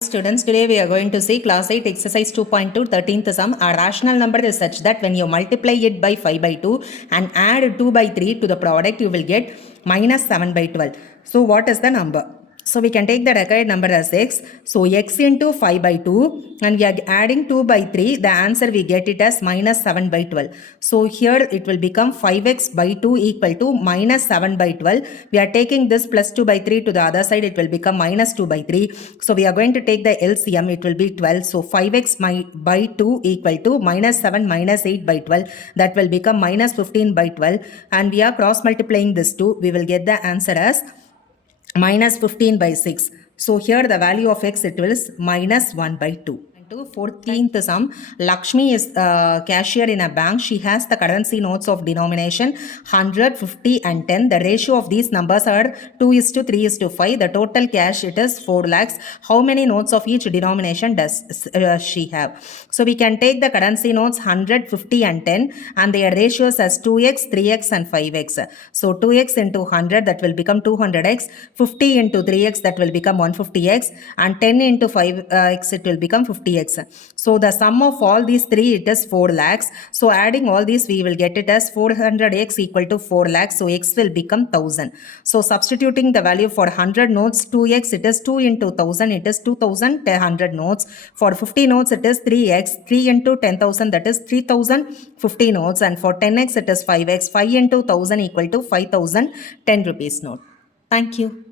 Students, today we are going to see class 8 exercise 2.2 13th sum. A rational number is such that when you multiply it by 5 by 2 and add 2 by 3 to the product, you will get minus 7 by 12. So what is the number? So we can take the required number as x. So x into 5 by 2 and we are adding 2 by 3. The answer we get it as minus 7 by 12. So here it will become 5x by 2 equal to minus 7 by 12. We are taking this plus 2 by 3 to the other side. It will become minus 2 by 3. So we are going to take the LCM. It will be 12. So 5x by 2 equal to minus 7 minus 8 by 12. That will become minus 15 by 12. And we are cross multiplying this 2. We will get the answer as minus 15 by 6. So here the value of x it is minus 1 by 2. 14th sum. Lakshmi is cashier in a bank. She has the currency notes of denomination 100, 50 and 10. The ratio of these numbers are 2:3:5. The total cash it is 4 lakhs. How many notes of each denomination does she have? So we can take the currency notes 100, 50 and 10 and their ratios as 2x, 3x and 5x. So 2x into 100 that will become 200x, 50 into 3x that will become 150x and 10 into 5x it will become 50x. So the sum of all these three it is 4 lakhs. So adding all these we will get it as 400x equal to 4 lakhs. So x will become 1000. So substituting the value for 100 notes 2x it is 2 into 1000 it is 2100 notes. For 50 notes it is 3x, 3 into 10,000 that is 3050 notes and for 10x it is 5x, 5 into 1000 equal to 5010 rupees note. Thank you.